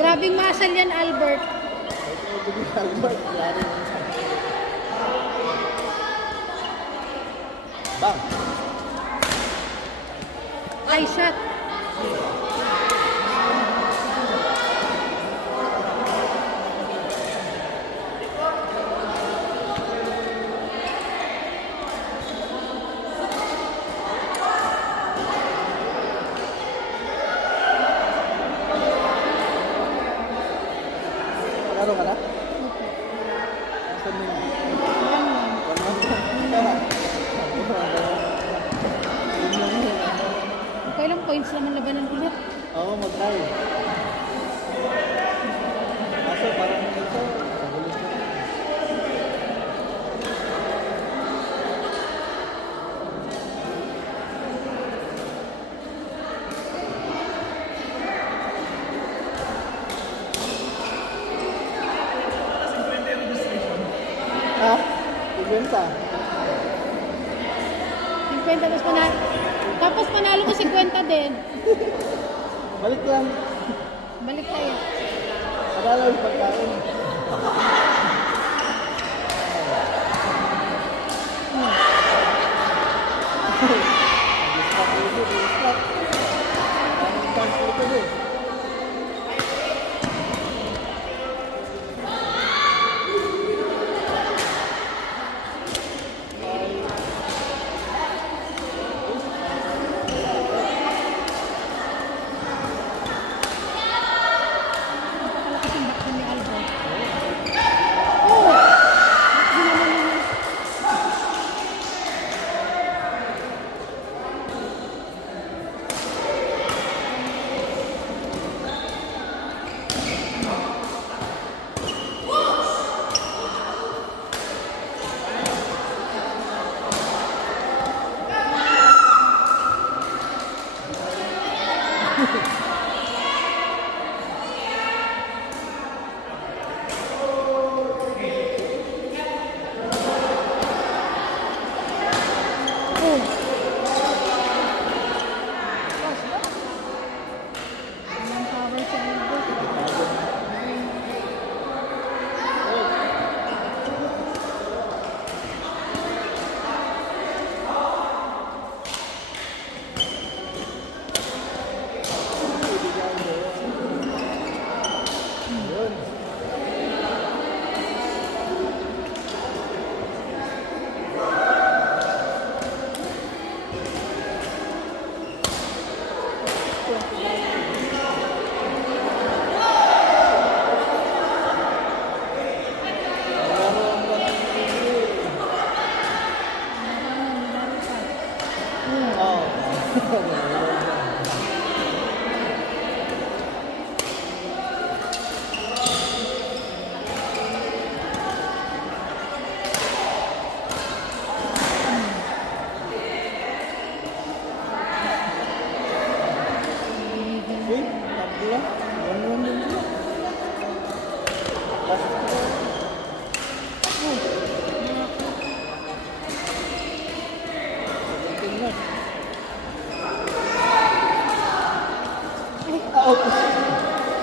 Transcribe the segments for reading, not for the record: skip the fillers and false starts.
Grabing muscle yan, Albert. Albert, yari. Bang! Eye shot. Pagkano ka na? Okay lang, points naman labanan ulit. Oo, mag-try. Kaso parang ito, pagulit ko. Ha? 50. 50 tapos panalo ko 50 din. Balik lang. Balik tayo. Padala yung pagkain.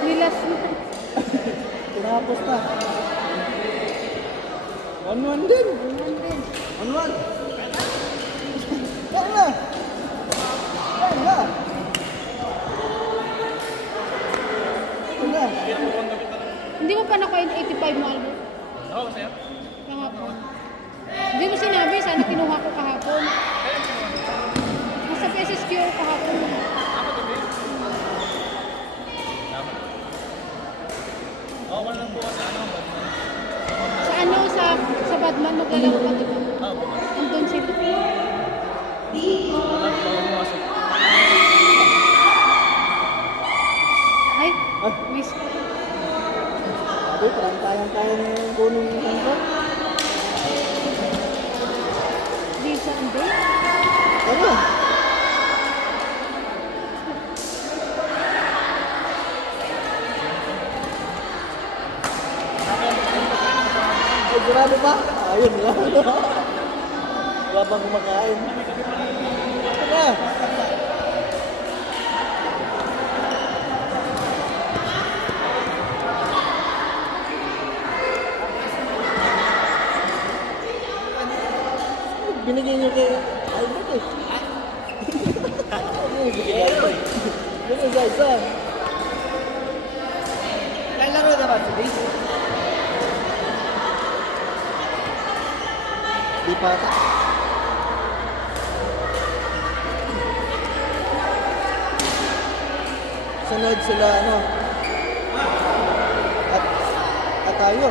Nilas na. Tinapos na. 1-1 din. 1-1. Kaya na. Kaya na. Kaya na. Hindi mo pa nakuha yung 85 mo, Albert? Oo, masaya. Kahapon. Hindi mo sinabi, sana kinuha ko kahapon. Nasa PSSQ kahapon. Oo, wala lang po kasi Sa Badman, maglalaro ka diba? Oo, Andun sila. wala po pumasok. Ay, miss. Sabi, parang kayang-kaya na yung kunin yung sangko. Di sa andun. Ano? Sigurado ba? Ayun lang. Wala bang kumakain? Ito na. bigay ko. Dito sa isa. Lalaro naman si Base. Di pa ata. Sunod sila ano. At tayo.